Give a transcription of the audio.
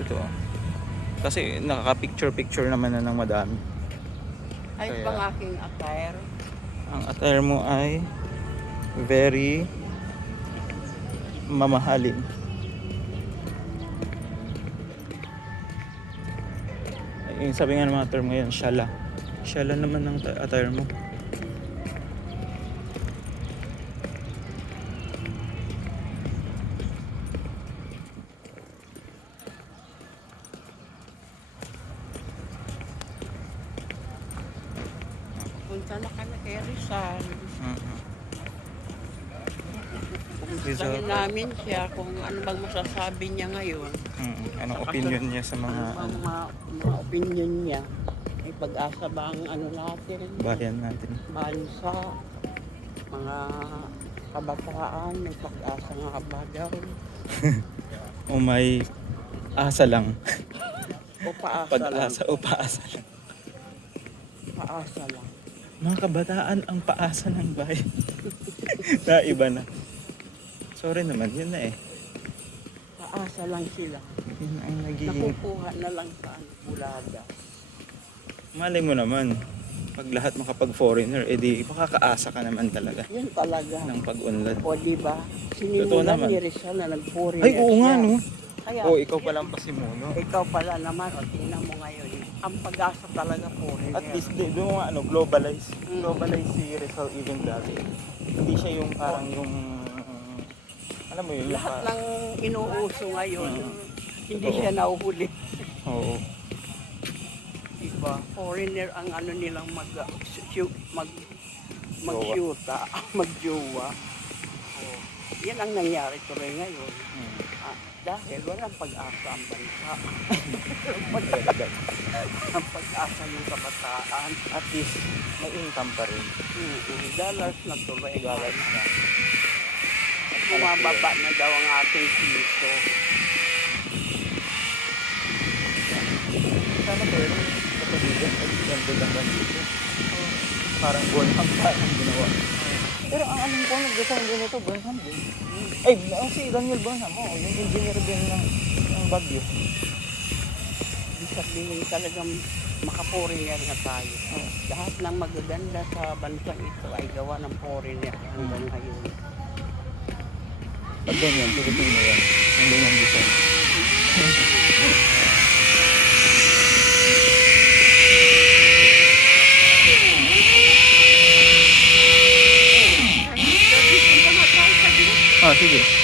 Totoo. Kasi nakaka-picture naman na ng madami. Ayos Kaya- bang aking attire? Ang attire mo ay very mamahalin. Ay, sabi nga ng mga term ngayon, shala. Shala naman ng attire mo. Punta na kami kay Rizal. Rizal. Kumustahin namin siya kung ano bang masasabi niya ngayon. Anong opinion niya sa mga Ano bang mga opinion niya. May pag-asa ba ang ano natin? bayan natin? Bansa, mga kabataan, may pag-asa nga ba daw? O may asa lang. O paasa lang. Pag-asa o paasa lang. Paasa lang. Mga kabataan, ang paasa ng bayan. Na iba na. Sorry naman, yun na eh. Paasa lang sila. Yun ang nagiging... Nakukuha na lang sa Bulaga. Malay mo naman, pag lahat makapag-foreigner, edi makakaasa ka naman talaga Yan talaga. ng pag-unlad. O diba? Totoo Sinimulan naman. ni Rizal na nag-foreigner Ay, oo nga siya. no. Kaya, O, ikaw palang pasimuno. ikaw pala naman, o tingnan mo ngayon, ang pag-asa talaga foreigner. At least, doon nga, globalize. Mm. Globalize si Rizal even dati. Hindi siya yung parang yung... Alam mo yun, yung Lahat parang... ng inuuso ngayon, hindi Oo. siya nahuhuli. Oo. Diba? Foreigner ang ano nilang mag-shoota, magjowa. Yan ang nangyari tuloy ngayon. Dahil walang pag-asa ang bansa. Ang pag-asa ng kabataan. At least, may income pa rin. Dollars na tuloy. Dollars na. At bumababa na daw ang ating piso. Sana po yun, kapaligan, ay ganda lang dito. Parang Burnham parang ginawa. Pero ang alam ko, nag-design din ito, Burnham din. Ay, si Daniel Burnham, yung engineer din ng Baguio. Ibig sabihin talagang maka-foreigner na tayo. Lahat ng magaganda sa bansang ito ay gawa ng foreigner hanggang ngayon. Pag ganyan, Pilipino yan. Ang ganyang design. Sige.